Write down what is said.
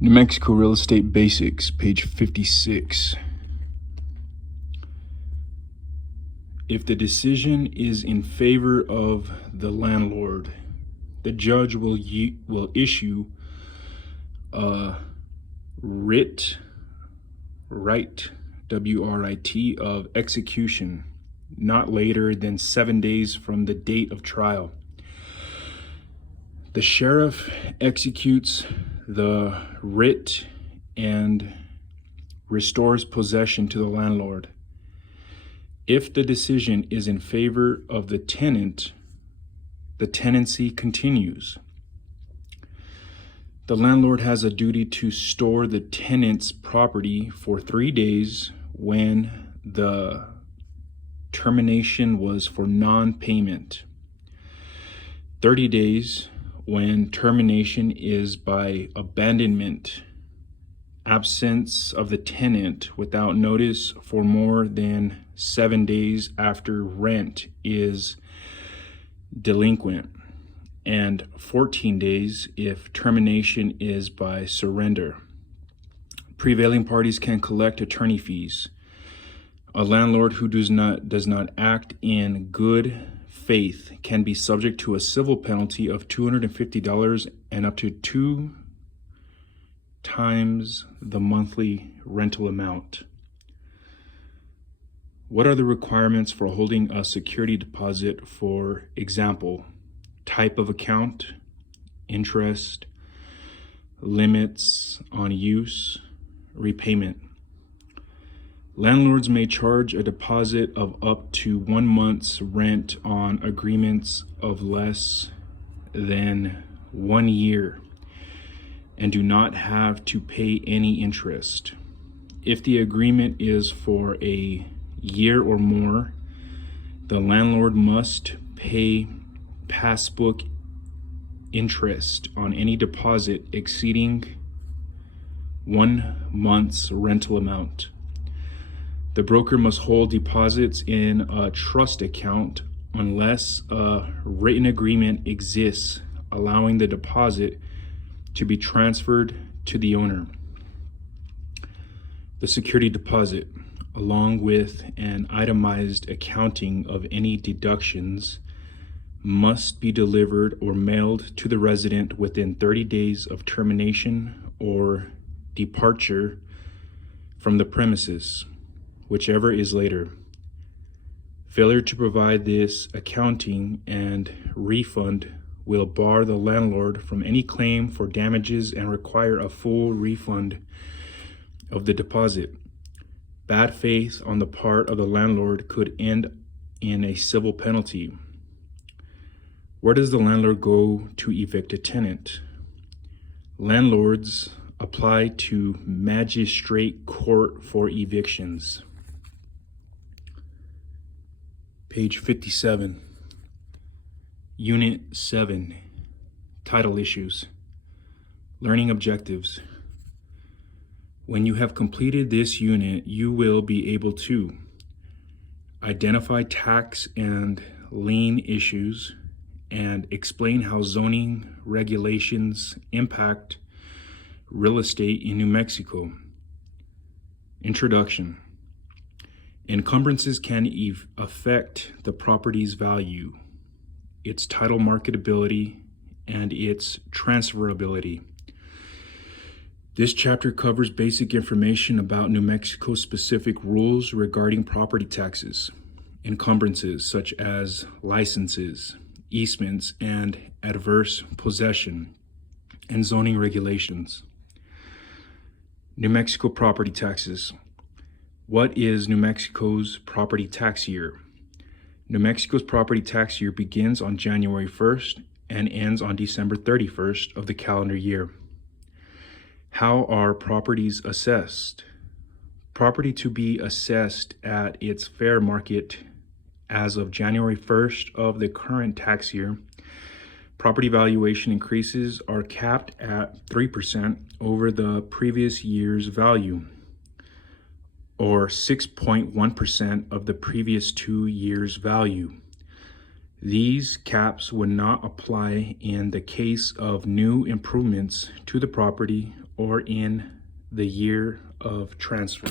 New Mexico Real Estate Basics, page 56. If the decision is in favor of the landlord, the judge will issue a writ, W-R-I-T, of execution not later than 7 days from the date of trial. The sheriff executes the writ and restores possession to the landlord. If the decision is in favor of the tenant, the tenancy continues. The landlord has a duty to store the tenant's property for 3 days when the termination was for non-payment, 30 days when termination is by abandonment, absence of the tenant without notice for more than 7 days after rent is delinquent, and 14 days if termination is by surrender. Prevailing parties can collect attorney fees. A landlord who does not act in good faith can be subject to a civil penalty of $250 and up to 2 times the monthly rental amount. What are the requirements for holding a security deposit? For example, type of account, interest, limits on use, repayment. Landlords may charge a deposit of up to 1 month's rent on agreements of less than 1 year and do not have to pay any interest. If the agreement is for a year or more, the landlord must pay passbook interest on any deposit exceeding 1 month's rental amount. The broker must hold deposits in a trust account unless a written agreement exists allowing the deposit to be transferred to the owner. The security deposit, along with an itemized accounting of any deductions, must be delivered or mailed to the resident within 30 days of termination or departure from the premises, whichever is later. Failure to provide this accounting and refund will bar the landlord from any claim for damages and require a full refund of the deposit. Bad faith on the part of the landlord could end in a civil penalty. Where does the landlord go to evict a tenant? Landlords apply to magistrate court for evictions. Page 57. Unit 7. Title issues. Learning objectives. When you have completed this unit, you will be able to identify tax and lien issues and explain how zoning regulations impact real estate in New Mexico. Introduction. Encumbrances can affect the property's value, its title marketability, and its transferability. This chapter covers basic information about New Mexico's specific rules regarding property taxes, encumbrances such as licenses, easements, and adverse possession, and zoning regulations. New Mexico property taxes. What is New Mexico's property tax year? New Mexico's property tax year begins on January 1st and ends on December 31st of the calendar year. How are properties assessed? Property to be assessed at its fair market as of January 1st of the current tax year. Property valuation increases are capped at 3% over the previous year's value, or 6.1% of the previous 2 years' value. These caps would not apply in the case of new improvements to the property or in the year of transfer.